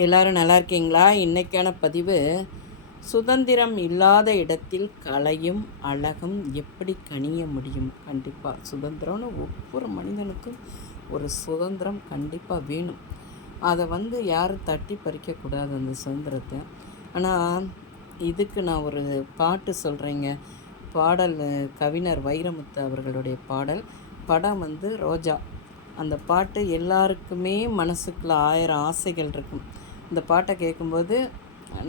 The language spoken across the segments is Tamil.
எல்லாரும் நல்லா இருக்கீங்களா? இன்றைக்கான பதிவு, சுதந்திரம் இல்லாத இடத்தில் கலையும் அழகும் எப்படி கனிய முடியும்? கண்டிப்பாக சுதந்திரம்னு ஒவ்வொரு மனிதனுக்கும் ஒரு சுதந்திரம் கண்டிப்பாக வேணும். அதை யாரும் தட்டி பறிக்கக்கூடாது அந்த சுதந்திரத்தை. ஆனால் இதுக்கு நான் ஒரு பாட்டு சொல்கிறேங்க. பாடல் கவிஞர் வைரமுத்து அவர்களுடைய பாடல். படம் ரோஜா. அந்த பாட்டு எல்லாருக்குமே மனசுக்குள்ளே 1000 ஆசைகள் இருக்கும். இந்த பாட்டை கேட்கும்போது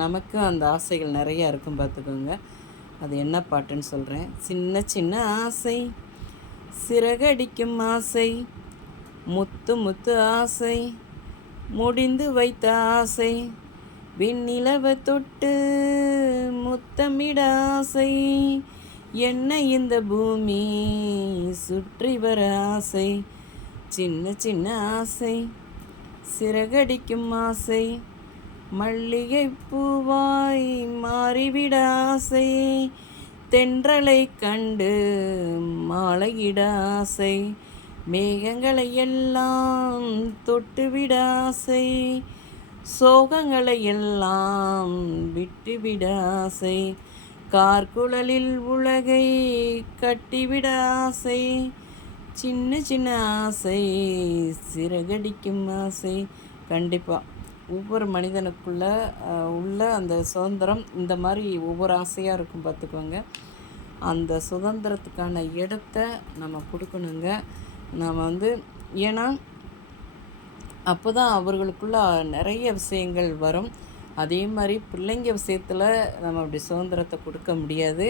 நமக்கு அந்த ஆசைகள் நிறையா இருக்கும், பார்த்துக்கோங்க. அது என்ன பாட்டுன்னு சொல்கிறேன். சின்ன சின்ன ஆசை, சிறகடிக்கும் ஆசை, முத்து முத்து ஆசை, முடிந்து வைத்த ஆசை, விண்ணிலவை தொட்டு முத்தமிட ஆசை, என்ன இந்த பூமி சுற்றி வர ஆசை, சின்ன சின்ன ஆசை, சிறகடிக்கும் ஆசை, மல்லிகை பூவாய் மாறிவிட ஆசை, தென்றலை கண்டு மாலையிட ஆசை, மேகங்களை எல்லாம் தொட்டுவிட ஆசை, சோகங்களை எல்லாம் விட்டுவிட ஆசை, கார்குழலில் உலகை கட்டிவிட ஆசை, சின்ன சின்ன ஆசை, சிறகடிக்கும் ஆசை. கண்டிப்பாக ஒவ்வொரு மனிதனுக்குள்ள உள்ள அந்த சுதந்திரம் இந்த மாதிரி ஒவ்வொரு ஆசையாக இருக்கும், பார்த்துக்கோங்க. அந்த சுதந்திரத்துக்கான இடத்த நம்ம கொடுக்கணுங்க. நம்ம ஏன்னா அப்போ தான் அவர்களுக்குள்ள நிறைய விஷயங்கள் வரும். அதே மாதிரி பிள்ளைங்க விஷயத்தில் நம்ம அப்படி சுதந்திரத்தை கொடுக்க முடியாது.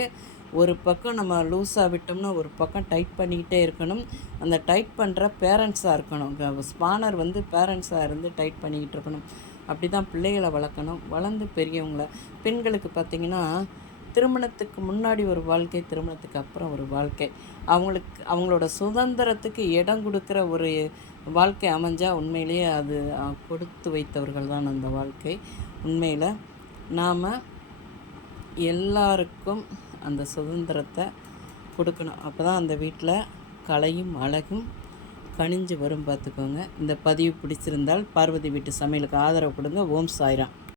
ஒரு பக்கம் நம்ம லூஸாக விட்டோம்னா ஒரு பக்கம் டைட் பண்ணிக்கிட்டே இருக்கணும். அந்த டைட் பண்ணுற பேரண்ட்ஸாக இருக்கணும். ஸ்பானர் பேரண்ட்ஸாக இருந்து டைட் பண்ணிக்கிட்டு இருக்கணும். அப்படி தான் பிள்ளைகளை வளர்க்கணும். வளர்ந்து பெரியவங்கள பெண்களுக்கு பார்த்திங்கன்னா, திருமணத்துக்கு முன்னாடி ஒரு வாழ்க்கை, திருமணத்துக்கு அப்புறம் ஒரு வாழ்க்கை. அவங்களோட சுதந்திரத்துக்கு இடம் கொடுக்குற ஒரு வாழ்க்கை அமைஞ்சால் உண்மையிலேயே அது கொடுத்து வைத்தவர்கள் தான் அந்த வாழ்க்கை. உண்மையில் நாம் எல்லாருக்கும் அந்த சுதந்திரத்தை கொடுக்கணும். அப்போ தான் அந்த வீட்டில் கலையும் அழகும் கனிஞ்சு வரும், பார்த்துக்கோங்க. இந்த பதிவு பிடிச்சிருந்தால் பார்வதி வீட்டு சமையலுக்கு ஆதரவு கொடுங்க. ஓம் சாய்ராம்.